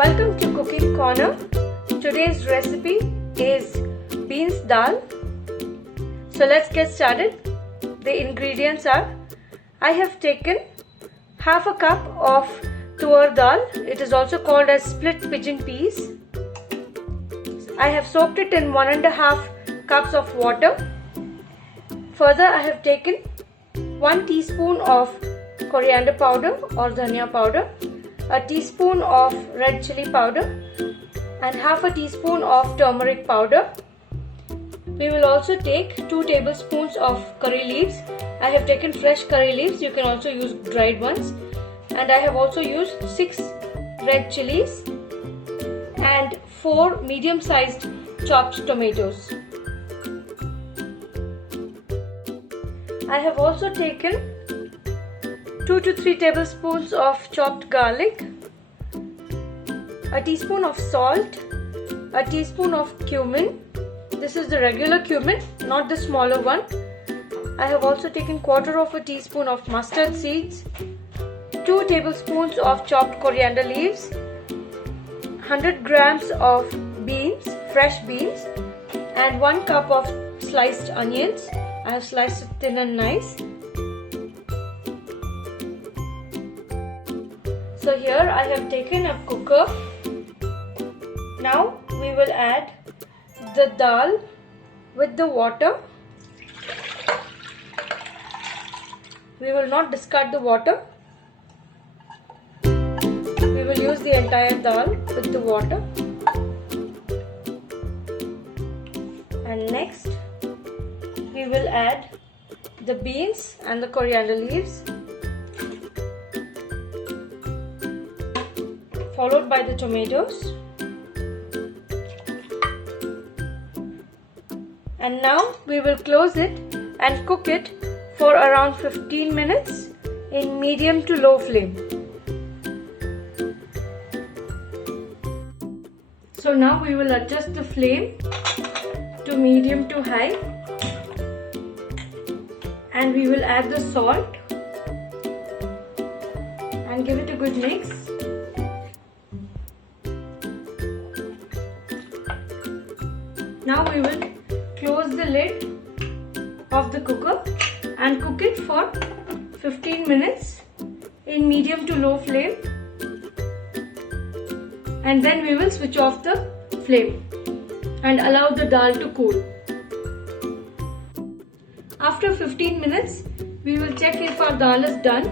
Welcome to Cooking Corner. Today's recipe is beans dal. So let's get started. The ingredients are: I have taken half a cup of tur dal. It is also called as split pigeon peas. I have soaked it in 1.5 cups of water. Further, I have taken 1 teaspoon of coriander powder or dhania powder, a teaspoon of red chili powder, and half a teaspoon of turmeric powder. We will also take 2 tablespoons of curry leaves. I have taken fresh curry leaves. You can also use dried ones. And I have also used 6 red chilies and 4 medium-sized chopped tomatoes. I have also taken 2 to 3 tablespoons of chopped garlic, a teaspoon of salt, a teaspoon of cumin. This is the regular cumin, not the smaller one. I have also taken 1/4 teaspoon of mustard seeds, 2 tablespoons of chopped coriander leaves, 100 grams of beans, fresh beans, and 1 cup of sliced onions. I have sliced it thin and nice. So here I have taken a cooker. Now we will add the dal with the water. We will not discard the water. We will use the entire dal with the water. And next we will add the beans and the coriander leaves, followed by the tomatoes. And now we will close it and cook it for around 15 minutes in medium to low flame. So now we will adjust the flame to medium to high, and we will add the salt and give it a good mix. Now we will close the lid of the cooker and cook it for 15 minutes in medium to low flame, and then we will switch off the flame and allow the dal to cool. After 15 minutes, we will check if our dal is done.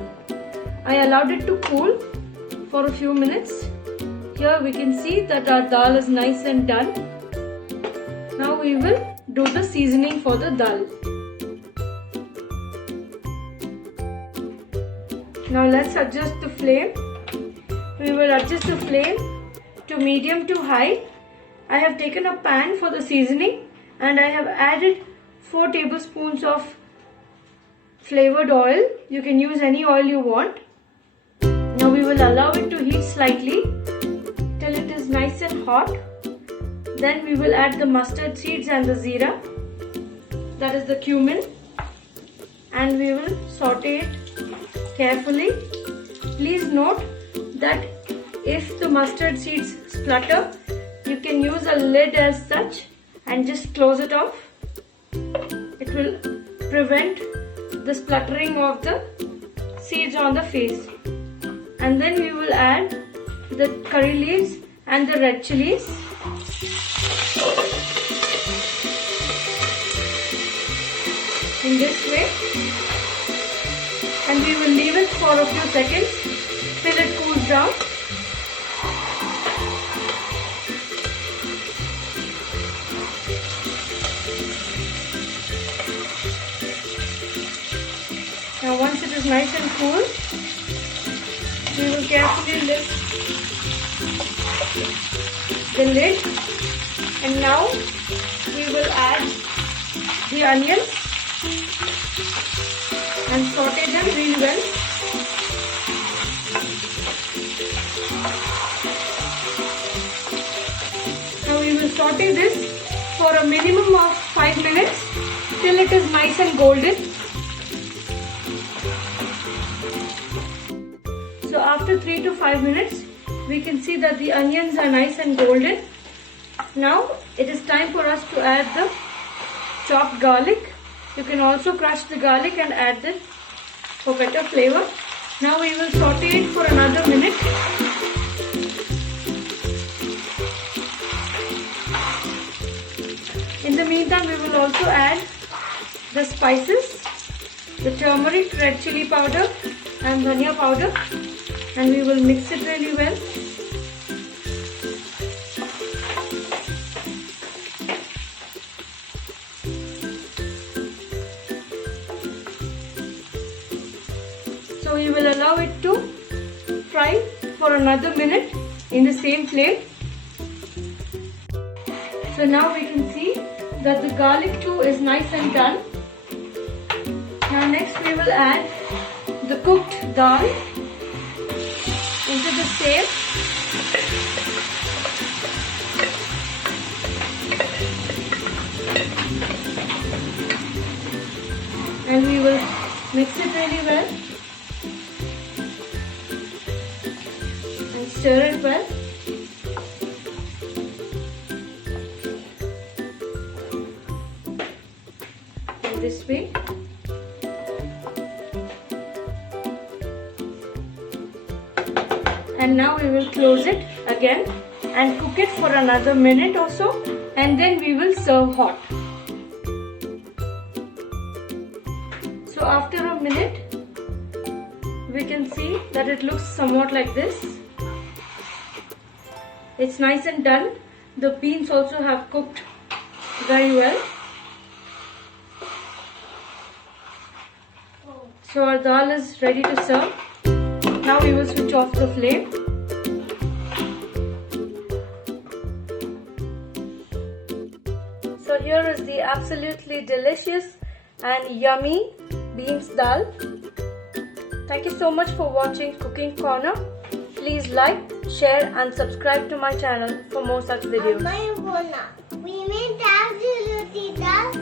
I allowed it to cool for a few minutes. Here we can see that our dal is nice and done. Now we will do the seasoning for the dal. Now let's adjust the flame. We will adjust the flame to medium to high. I have taken a pan for the seasoning and I have added 4 tablespoons of flavored oil. You can use any oil you want. Now we will allow it to heat slightly till it is nice and hot. Then we will add the mustard seeds and the zira, that is the cumin, and we will saute it carefully. Please note that if the mustard seeds splutter, you can use a lid as such and just close it off. It will prevent the spluttering of the seeds on the face. And then we will add the curry leaves and the red chilies. In this way, and we will leave it for a few seconds till it cools down. Now once it is nice and cool, we will carefully lift the lid, and now we will add the onions and saute them really well. Now we will saute this for a minimum of 5 minutes till it is nice and golden. So after 3 to 5 minutes, we can see that the onions are nice and golden. Now it is time for us to add the chopped garlic. You can also crush the garlic and add it for better flavor. Now we will saute it for another minute. In the meantime, we will also add the spices, the turmeric, red chili powder and dhania powder, and we will mix it really well. So we will allow it to fry for another minute in the same flame. So now we can see that the garlic too is nice and done. Now next we will add the cooked dal into the same. And we will mix it really well and stir it well. In this way. And now we will close it again and cook it for another minute or so, and then we will serve hot. So after a minute, we can see that it looks somewhat like this. It's nice and done. The beans also have cooked very well. So our dal is ready to serve. Now we will switch off the flame. So here is the absolutely delicious and yummy beans dal. Thank you so much for watching Cooking Corner. Please like, share and subscribe to my channel for more such videos. We made absolutely dal.